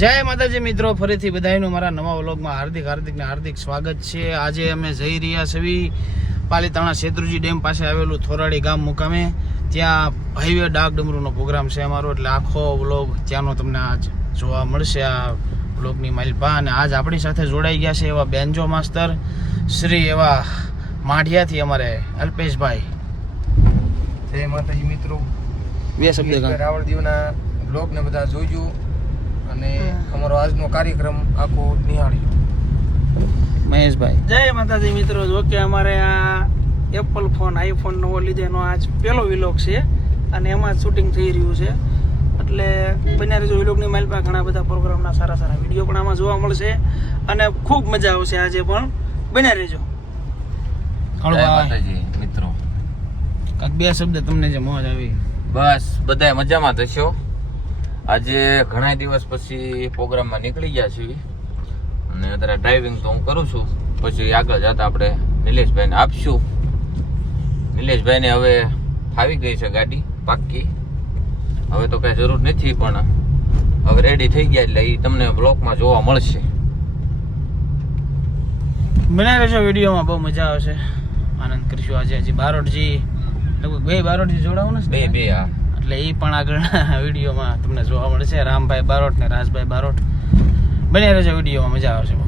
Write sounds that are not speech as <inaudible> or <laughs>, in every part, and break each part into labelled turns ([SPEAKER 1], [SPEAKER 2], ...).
[SPEAKER 1] જય માતાજી મિત્રો ફરીથી બધાનું મારા નવા વ્લોગમાં હાર્દિક હાર્દિકને હાર્દિક સ્વાગત છે. આજે અમે જઈ રહ્યા છીએ પાલીતાણા શેત્રુજી ડેમ પાસે આવેલું થોરાડી ગામ મુકામે. ત્યાં હાઈવે ડાક ડમરૂનો પ્રોગ્રામ છે અમારો. એટલે આખો વ્લોગ ત્યાંનો તમને આજ જોવા મળશે આ વ્લોગની માલપા. અને આજ આપણી સાથે જોડાઈ ગયા છે એવા બેન્જો માસ્તર શ્રી એવા માઢિયાથી અમારે અલ્પેશભાઈ.
[SPEAKER 2] જય માતાજી મિત્રો.
[SPEAKER 1] બે શબ્દ ગામ.
[SPEAKER 2] રાવળદેવના બ્લોગને બધા જોજો. અને અમારો આજનો કાર્યક્રમ આખો નિહાળ્યો.
[SPEAKER 1] મહેશભાઈ.
[SPEAKER 3] જય માતાજી મિત્રો જો કે અમારે આ એપલ ફોન આઈફોન નવો લીધેનો આજ પહેલો વિલોગ છે અને એમાં જ શૂટિંગ થઈ રહ્યું છે. એટલે બન્યા રહેજો વિલોગની માઇલ પર ઘણા બધા પ્રોગ્રામના સારા સારા વીડિયો પણ આમાં જોવા મળશે અને ખૂબ મજા આવશે આજે પણ. બન્યા રહેજો.
[SPEAKER 4] જય મિત્રો.
[SPEAKER 1] બે શબ્દ તમને જે મોજ આવી.
[SPEAKER 4] બસ બધા મજામાં થશો આજે ઘણા દિવસ પછી પ્રોગ્રામમાં નીકળી ગયા છીએ. અને અત્યારે ડ્રાઇવિંગ તો હું કરું છું. પછી આગળ જતા આપણે નિલેશભાઈને આપશું. નિલેશભાઈને હવે ફાવી ગઈ છે ગાડી પાક્કી. હવે તો કાંઈ જરૂર નથી પણ હવે રેડી થઈ ગયા એટલે એ તમને બ્લોકમાં જોવા મળશે.
[SPEAKER 1] બનાવે છે વિડીયોમાં બહુ મજા આવશે. આનંદ કરીશું આજે હજી બારોટજી લગભગ બે બારોટજી જોડાવું ને
[SPEAKER 4] બે બે હા.
[SPEAKER 1] એટલે એ પણ આગળના <laughs> વિડીયોમાં તમને જોવા મળશે. રામભાઈ બારોટ ને રાજભાઈ બારોટ. બન્યા રહેજો વિડીયોમાં. મજા આવશે.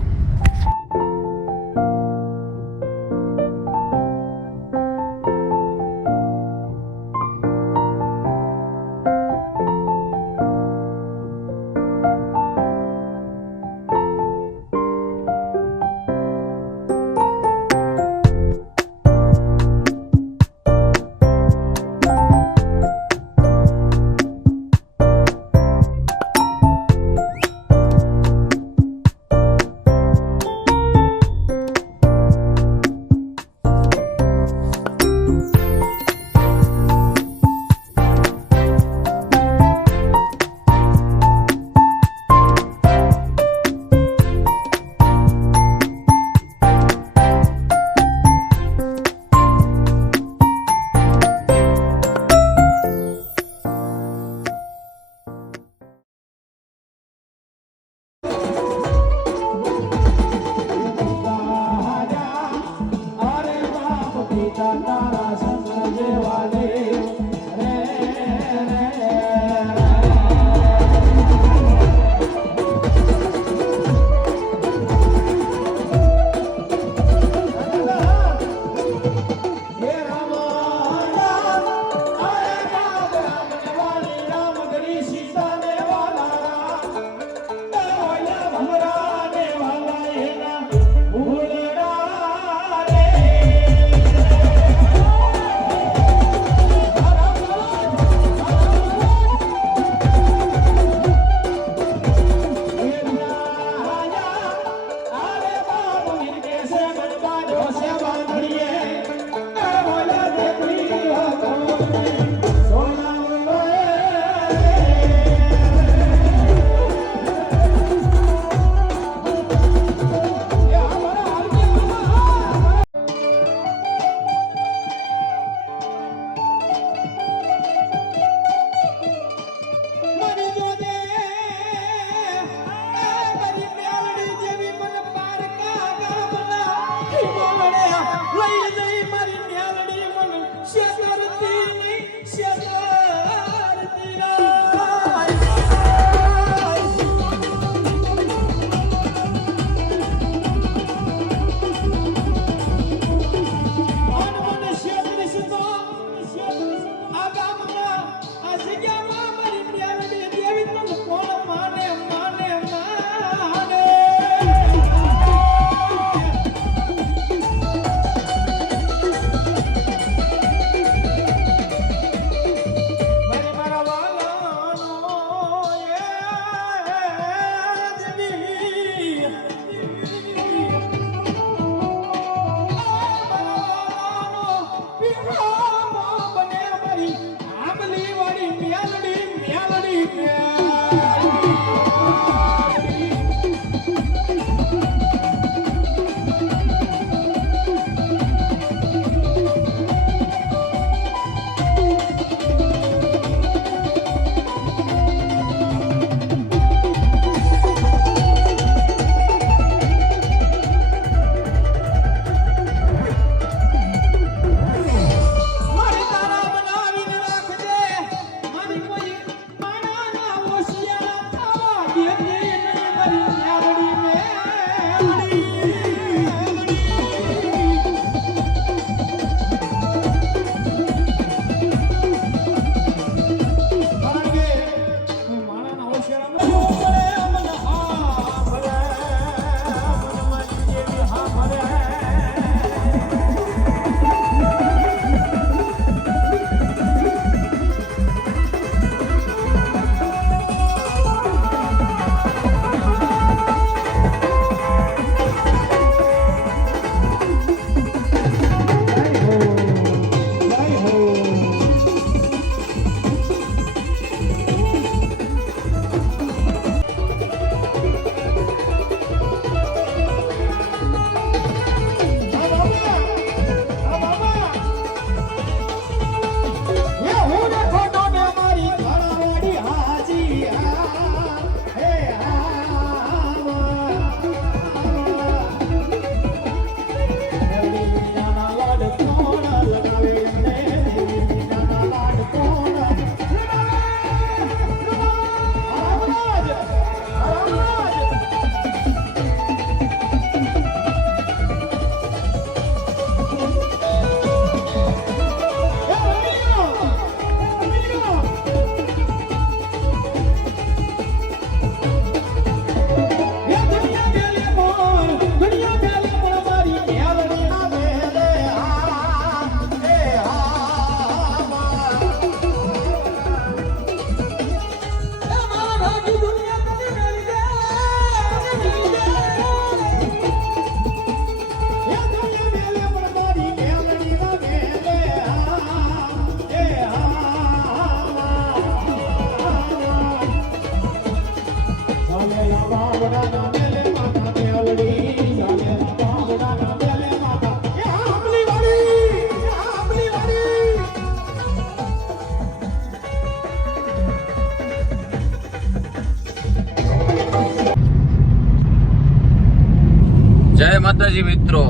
[SPEAKER 4] માતાજી મિત્રો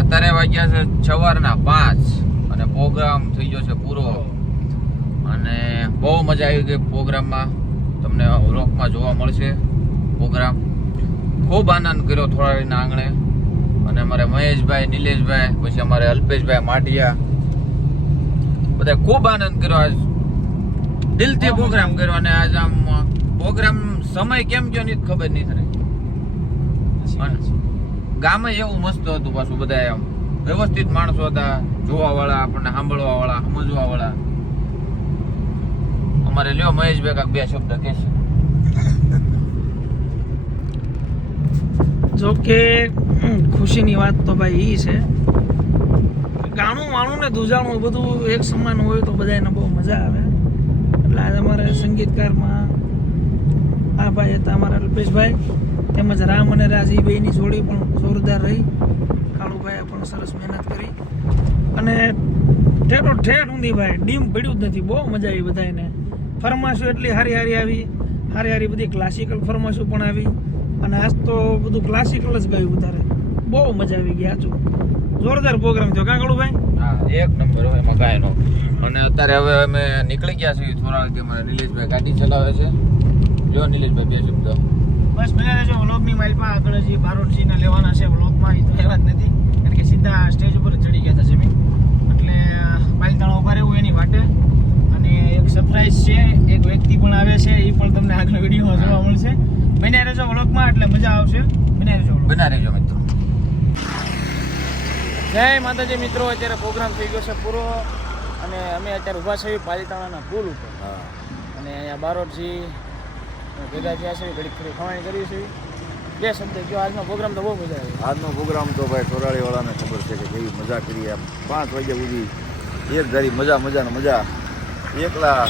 [SPEAKER 4] અત્યારે વાગ્યા છે સવારના પાંચ અને પ્રોગ્રામ થઈ ગયો છે પૂરો. અને બહુ મજા આવી ગઈ પ્રોગ્રામમાં. તમને રોકમાં જોવા મળશે પ્રોગ્રામ. ખૂબ આનંદ કર્યો થોડાડીના આંગણે. અને અમારે મહેશભાઈ નિલેશભાઈ પછી અમારે અલ્પેશભાઈ માટીયા બધા ખૂબ આનંદ કર્યો આજ. દિલથી પ્રોગ્રામ કર્યો અને આજ આમ પ્રોગ્રામ સમય કેમ ગયો નહીં ખબર નહીં થાય. ગામે એવું મસ્ત હતું પાછું બધા એમ. વ્યવસ્થિત માણસો હતા જોવા વાળા આપણને સાંભળવા વાળા સમજવા વાળા અમારે લ્યો મહેશભાઈ કાક બે શબ્દ કહેશે.
[SPEAKER 3] જો કે ખુશીની વાત તો ભાઈ એ છે. ગાણું વાણું ને ધુજાણું બધું એક સમાન હોય તો બધાને બહુ મજા આવે. એટલે આજે અમારે સંગીતકારમાં આ ભાઈ હતા, અમારા અલ્પેશભાઈ. તેમજ રામ અને રાજ એ બેયની જોડી પણ જોરદાર રહી. કાળુભાઈએ પણ સરસ મહેનત કરી. અને ઠેઠો ઠેઠ ઊંધીભાઈ ડીમ પડ્યું જ નથી, બહુ મજા આવી બધાને ફરમાશો એટલી હારી હારી આવી, હારી હારી બધી ક્લાસિકલ ફરમાશો પણ આવી. અને આજ તો બધું ક્લાસિકલ જ ગાયું વધારે. બહુ મજા આવી ગઈ આજુ જોરદાર પ્રોગ્રામ થયો કાકડુભાઈ
[SPEAKER 4] હા, એક નંબર હોય એમાં અને અત્યારે હવે અમે નીકળી ગયા છીએ થોડા વાગે અમારે નિલેશભાઈ ગાડી ચલાવે છે. જો નિલેશભાઈ, બે શબ્દ.
[SPEAKER 1] બસ મજા રહેજો વ્લોગની માઇલમાં આગળ હજી બારોટજીને લેવાના છે વ્લોગમાં. એ તો એવા જ નથી. કારણ કે સીધા સ્ટેજ ઉપર ચડી ગયા હતા જમીન. એટલે પાલતાણા ઊભા રહેવું એની વાટે. અને એક સરપ્રાઈઝ છે એક વ્યક્તિ પણ આવે છે. એ પણ તમને આગળ વિડીયોમાં જોવા મળશે. બન્યા રહેજો વ્લોગમાં એટલે મજા આવશે. બન્યા રહેજો.
[SPEAKER 4] બના રહેજો મિત્રો.
[SPEAKER 3] જય માતાજી મિત્રો અત્યારે પ્રોગ્રામ થઈ ગયો છે પૂરો. અને અમે અત્યારે ઊભા છીએ પાલીતાણાના પુલ ઉપર. અને અહીંયા બારોટજી ભેગા થયા છે, ઘડીક થોડી ખવાણી કરી છે બે શબ્દ જો આજનો પ્રોગ્રામ તો બહુ મજા આવી.
[SPEAKER 5] આજનો પ્રોગ્રામ તો ભાઈ થોરાળી વાળાને ખબર છે કે કેવી મજા કરી આમ પાંચ વાગ્યા સુધી એક ધારી મજા મજા ને મજા. એકલા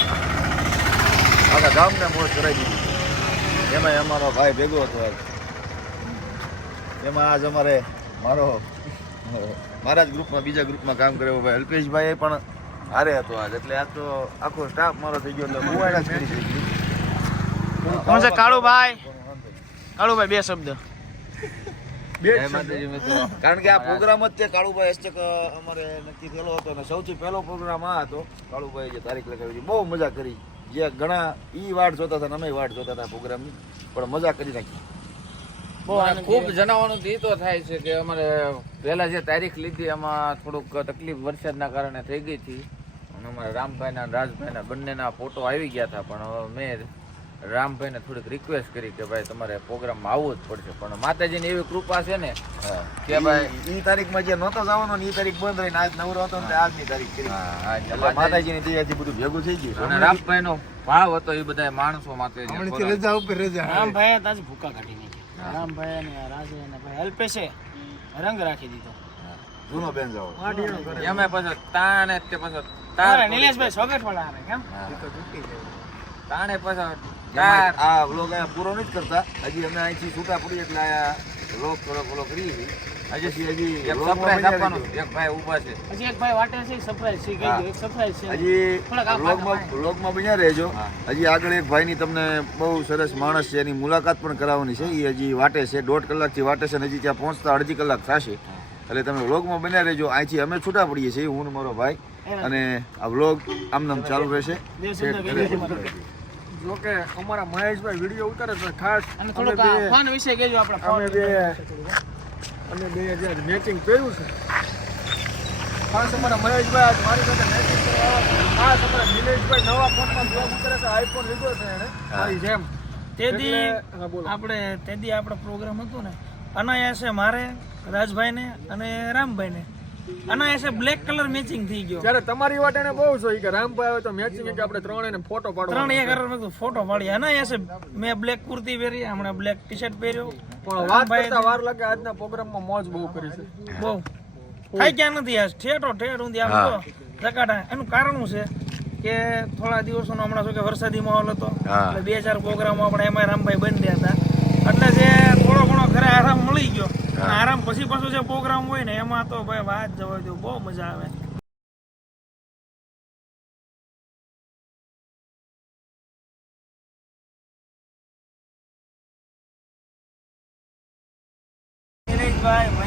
[SPEAKER 5] આખા ગામને મોજ કરાવી દીધી. એમાં અમારો ભાઈ ભેગો હતો એમાં આજ અમારે મારો, મારા જ ગ્રુપમાં બીજા ગ્રુપમાં કામ કર્યો ભાઈ અલ્પેશભાઈ પણ હારે હતો આજ. એટલે આજ તો આખો સ્ટાફ મારો થઈ ગયો, એટલે હું જ કરી
[SPEAKER 1] કોણ છે? કાળુભાઈ? કાળુભાઈ બે શબ્દ.
[SPEAKER 5] કારણ કે આ પ્રોગ્રામ જ તે કાળુભાઈ હસ્તક અમારે નક્કી થયેલો હતો અને સૌથી પહેલો પ્રોગ્રામ આ હતો. કાળુભાઈ જે તારીખ લગાવી હતી બહુ મજા કરી. જે ઘણા ઈ વાટ જોતા હતા અમે વાટ જોતા હતા પ્રોગ્રામની પણ મજા કરી નાખી.
[SPEAKER 4] ખૂબ જણાવવાનું થી એ તો થાય છે કે અમારે પહેલા જે તારીખ લીધી એમાં થોડુંક તકલીફ વરસાદના કારણે થઈ ગઈ હતી. અને અમારા રામભાઈના રાજભાઈના બંનેના ફોટો આવી ગયા હતા પણ હવે મેં રામભાઈને થોડીક રિક્વેસ્ટ કરી કે ભાઈ તમારે પ્રોગ્રામમાં આવવું જ પડશે. પણ માતાજીની એવી કૃપા છે ને કે ભાઈ
[SPEAKER 5] ઈ તારીખમાં જે નહોતો જવાનો ને ઈ તારીખ બંધ રહીને આજ નવરો હતો ને તે આજની તારીખ કરી. માતાજીની દયાથી બધું ભેગું થઈ ગયું.
[SPEAKER 4] અને રામભાઈનો ભાવ હતો એ બધા માણસો માટે રજા ઉપર
[SPEAKER 1] રજા રામભાઈ તાજ ભૂકા કાઢી નાખ્યા. રામભાઈ અને આ રાજે અને ભાઈ અલ્પેશે રંગ રાખી દીધો.
[SPEAKER 5] જૂનો બેન જાવ
[SPEAKER 4] એમાં પાછો તાણે તે પાછો તાર
[SPEAKER 1] નિલેશભાઈ સ્વાગત વાળા આવે કેમ
[SPEAKER 4] તાણે પાછો
[SPEAKER 5] આ વ્લોગ અહીંયા પૂરો નથી કરતા. હજી અમે અહીંથી છૂટા પડી એટલે આ વ્લોગ થોડો ફોલો કરીએ છીએ. હજી હજી
[SPEAKER 4] એક સરપ્રાઈઝ
[SPEAKER 5] બન્યા
[SPEAKER 4] એક ભાઈ ઊભા છે.
[SPEAKER 1] હજી એક ભાઈ વાટે છે સરપ્રાઈઝ છે કહી
[SPEAKER 5] હા.
[SPEAKER 1] દો એક સરપ્રાઈઝ છે.
[SPEAKER 5] હજી વ્લોગમાં વ્લોગમાં બન્યા રહેજો. હજી આગળ એક ભાઈની તમને બહુ સરસ માણસ છે એની મુલાકાત પણ કરાવવાની છે. એ હજી વાટે છે દોઢ કલાકથી વાટે છે હજી ત્યાં પહોંચતા અડધી કલાક થશે. એટલે તમે વ્લોગમાં બન્યા રહેજો. અહીંથી અમે છૂટા પડીએ છીએ હું મારો ભાઈ. અને આ વ્લોગ આમનામ ચાલુ રહેશે.
[SPEAKER 1] બે શબ્દ કહી દો તમારે.
[SPEAKER 2] જો કે અમારા મહેશભાઈ વીડિયો ઉતારે છે ખાસ
[SPEAKER 1] અને થોડુંક આ ફોન વિશે કહેજો આપણે
[SPEAKER 2] અમે બે અમે બે જે મેચિંગ કર્યું છે ખાસ અમારા મહેશભાઈ આજ મારી સાથે મેચિંગ કરવા આવ્યા ખાસ અમારા નિલેશભાઈ નવા ફોનમાં જોબ ઉતારે છે આઈફોન લીધો છે એને મારી જેમ
[SPEAKER 3] તેદી. આપણે તેદી આપણો પ્રોગ્રામ હતો ને અનાયાસે મારે રાજભાઈને અને રામભાઈને અનાયાસે બ્લેક કલર મેચિંગ થઈ ગયો.
[SPEAKER 2] ત્યારે તમારી વાત એને બહુ જોઈ કે રામભાઈ આવે તો મેચિંગ કે આપણે ત્રણ એને ફોટો પાડો
[SPEAKER 3] ત્રણ એક હારે મેં ફોટો પાડી. અનાયાસે મેં બ્લેક કુર્તી પહેરી હમણાં બ્લેક ટી શર્ટ પહેર્યો.
[SPEAKER 2] પણ વાત કરતા વાર લાગે આજના પ્રોગ્રામમાં મોજ બહુ કરી છે.
[SPEAKER 3] બહુ. થાય ક્યાં નથી આ ઠેઠો ઠેઠ ઊંધી આમ તો ધકાટા એનું કારણ શું છે કે થોડા દિવસોનો હમણાં શું કે વરસાદી માહોલ હતો. એટલે બે ચાર પ્રોગ્રામો આપણે એમાં રામભાઈ બંધ રહ્યા હતા. એટલે જે થોડો ઘણો ઘરે આરામ મળી ગયો. આરામ પછી પાછું જે પ્રોગ્રામ હોય ને એમાં તો ભાઈ વાત જવા દો બહુ મજા આવે.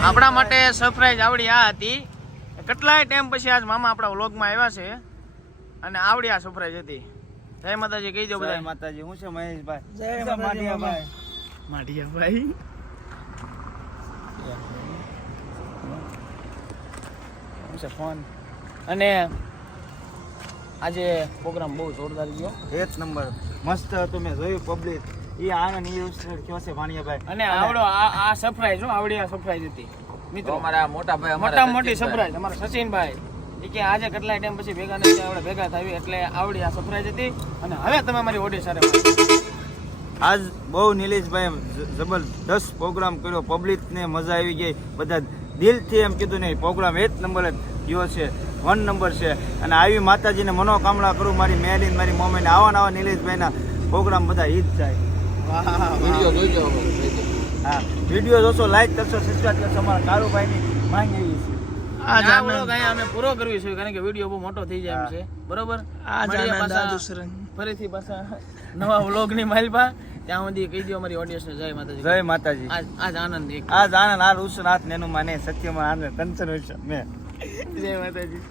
[SPEAKER 1] આપણા માટે સરપ્રાઈઝ આવડી આ હતી. કેટલાય ટાઈમ પછી આજ મામા આપણા વ્લોગમાં આવ્યા છે. અને આવડી આ સરપ્રાઈઝ હતી. જય માતાજી કહી દો બધા
[SPEAKER 2] માતાજી હું છે મહેશભાઈ?
[SPEAKER 3] જય માતાજી મામા.
[SPEAKER 1] માઢિયાભાઈ? છે ફોન. અને આજે પ્રોગ્રામ બહુ જોરદાર ગયો.
[SPEAKER 2] એક નંબર. મસ્ત હતું મેં જોયું પબ્લિક એ આનંદ એ કયો છે વાણિયાભાઈ
[SPEAKER 1] અને આવડો આ આ સરપ્રાઈઝ હો આવડી આ સરપ્રાઈઝ હતી. મિત્રો.
[SPEAKER 4] અમારા મોટા ભાઈ
[SPEAKER 1] મોટા મોટી સરપ્રાઈઝ અમારા સચિનભાઈ. એ કે આજે કેટલા ટાઈમ પછી ભેગા નથી આવડે આપણે ભેગા થાવી એટલે આવડી આ સરપ્રાઈઝ હતી. અને હવે તમે મારી ઓડી સાથે
[SPEAKER 2] આજ બહુ નિલેશભાઈ જબરદસ્ત પ્રોગ્રામ કર્યો પબ્લિકને મજા આવી ગઈ. બધા દિલથી એમ કીધું નહીં પ્રોગ્રામ એક નંબર જ. ગયો છે વન નંબર છે. અને આવી માતાજીને મનોકામના કરું મારી મેલીન મારી મમ્મીને આવા આવા નિલેશભાઈના પ્રોગ્રામ બધા હિત થાય.
[SPEAKER 4] વીડિયો
[SPEAKER 2] હા વીડિયો જોશો લાઈક કરશો સબસ્ક્રાઈબ કરશો અમારા કારુભાઈની માંગ એવી છે.
[SPEAKER 1] આ વ્લોગ અહીંયા અમે પૂરો કરવી છે કારણ કે વીડિયો બહુ મોટો થઈ જાય એમ છે. બરોબર? પાછા ફરીથી પાછા નવા વ્લોગની માલપા. ત્યાં સુધી કહી દો અમારી ઓડિયન્સ ને જય માતાજી.
[SPEAKER 2] જય માતાજી.
[SPEAKER 1] આજ આજ આનંદ
[SPEAKER 2] આજ આનંદ આ ઉત્સવ નાથ નેનું માને સત્યમાં આનંદ કંચન ઉત્સવ મેં.
[SPEAKER 1] જય માતાજી.